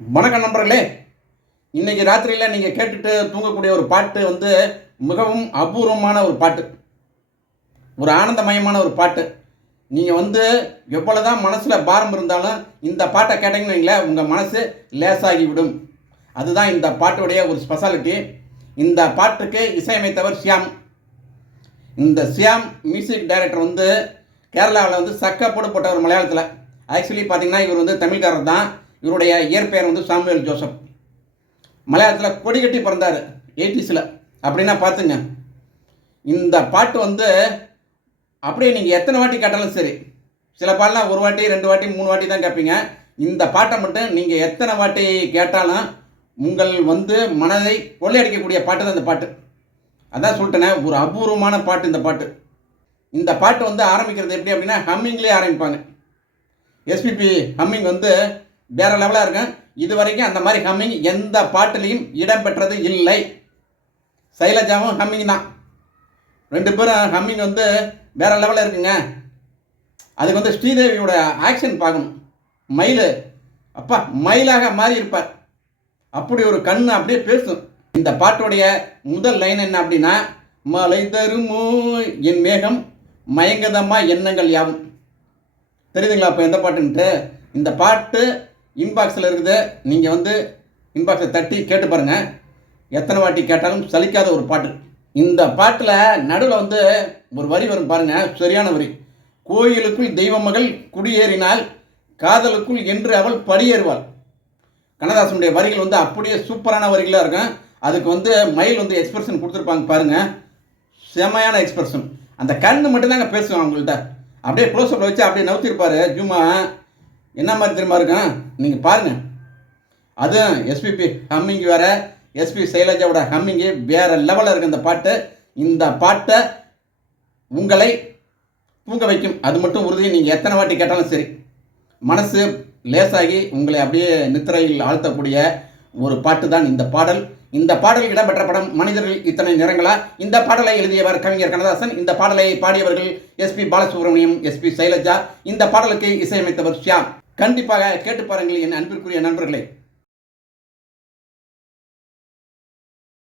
வணக்கம் நண்பர்களே. இன்னைக்கு ராத்திரியில் நீங்கள் கேட்டுட்டு தூங்கக்கூடிய ஒரு பாட்டு மிகவும் அபூர்வமான ஒரு பாட்டு, ஒரு ஆனந்தமயமான ஒரு பாட்டு. நீங்கள் எவ்வளோதான் மனசில் பாரம் இருந்தாலும் இந்த பாட்டை கேட்டீங்கன்னு வைங்களேன், உங்கள் மனசு லேசாகிவிடும். அதுதான் இந்த பாட்டுடைய ஒரு ஸ்பெஷாலிட்டி. இந்த பாட்டுக்கு இசையமைத்தவர் ஷியாம். இந்த ஷியாம் மியூசிக் டைரக்டர் கேரளாவில் சக்கப்போடு போட்டவர் மலையாளத்தில். ஆக்சுவலி பார்த்தீங்கன்னா இவர் தமிழ்காரர் தான். இவருடைய இயற்பெயர் சாமுவேல் ஜோசப். மலையாளத்தில் கொடி கட்டி பிறந்தார் 80s. அப்படின்னா பார்த்துங்க, இந்த பாட்டு அப்படியே நீங்கள் எத்தனை வாட்டி கேட்டாலும் சரி. சில பாடலாம் ஒரு வாட்டி 2 வாட்டி 3 வாட்டி தான் கேட்பீங்க. இந்த பாட்டை மட்டும் நீங்கள் எத்தனை வாட்டி கேட்டாலும் உங்கள் மனதை கொள்ளையடிக்கக்கூடிய பாட்டு தான் இந்த பாட்டு. அதான் சொல்லிட்டேனே, ஒரு அபூர்வமான பாட்டு இந்த பாட்டு. இந்த பாட்டு ஆரம்பிக்கிறது எப்படி அப்படின்னா ஹம்மிங்லேயே ஆரம்பிப்பாங்க. எஸ்பிபி ஹம்மிங் வேற லெவலாக இருக்கும். இது வரைக்கும் அந்த மாதிரி ஹம்மிங் எந்த பாட்டிலையும் இடம்பெற்றது இல்லை. சைலஜாவும் ஹம்மிங் தான். 2 பேரும் ஹம்மிங் வேற லெவலில் இருக்குங்க. அதுக்கு ஸ்ரீதேவியோட ஆக்ஷன் பார்க்கணும். மயில் அப்பா மயிலாக மாறி இருப்பார். அப்படி ஒரு கண்ணு அப்படியே பேசும். இந்த பாட்டுடைய முதல் லைன் என்ன அப்படின்னா, மலை தருமோ என் மேகம் மயங்கதமா எண்ணங்கள் யாவும். தெரியுதுங்களா இப்போ எந்த பாட்டுன்ட்டு? இந்த பாட்டு இன்பாக்ஸில் இருக்குது. நீங்கள் இன்பாக்ஸை தட்டி கேட்டு பாருங்கள். எத்தனை வாட்டி கேட்டாலும் சலிக்காத ஒரு பாட்டு. இந்த பாட்டில் நடுவில் ஒரு வரி வரும் பாருங்கள், சரியான வரி. கோயிலுக்குள் தெய்வ மகள் குடியேறினால் காதலுக்குள் என்று அவள் படியேறுவாள். கண்ணதாசனுடைய வரிகள் அப்படியே சூப்பரான வரிகளாக இருக்கும். அதுக்கு மயில் எக்ஸ்பிரஷன் கொடுத்துருப்பாங்க பாருங்கள், செமையான எக்ஸ்பிரஷன். அந்த கண்ணு மட்டும்தாங்க பேசுவாங்க அவங்கள்ட்ட. அப்படியே க்ளோஸ்அப்பில் வச்சு அப்படியே நவுத்திருப்பார் ஜூமா. என்ன மாதிரி தெரியுமா இருக்கும், நீங்கள் பாருங்கள். அதுவும் எஸ்பிபி ஹம்மிங் வேறு, எஸ்பி சைலஜாவோட ஹம்மிங்கு வேறு லெவலில் இருக்குது இந்த பாட்டு. இந்த பாட்டை உங்களை தூங்க வைக்கும், அது மட்டும் உறுதி. நீங்கள் எத்தனை வாட்டி கேட்டாலும் சரி, மனசு லேசாகி உங்களை அப்படியே நித்திரையில் ஆழ்த்தக்கூடிய ஒரு பாட்டு தான் இந்த பாடல். இந்த பாடல் இடம்பெற்ற படம் மனிதர்கள் இத்தனை நிறங்களா. இந்த பாடலை எழுதியவர் கவிஞர் கண்ணதாசன். இந்த பாடலை பாடியவர்கள் எஸ்பி பாலசுப்ரமணியம், எஸ்பி சைலஜா. இந்த பாடலுக்கு இசையமைத்தவர் ஷியாம். கண்டிப்பாக கேட்டு பாருங்கள் என் அன்பிற்குரிய நண்பர்களே.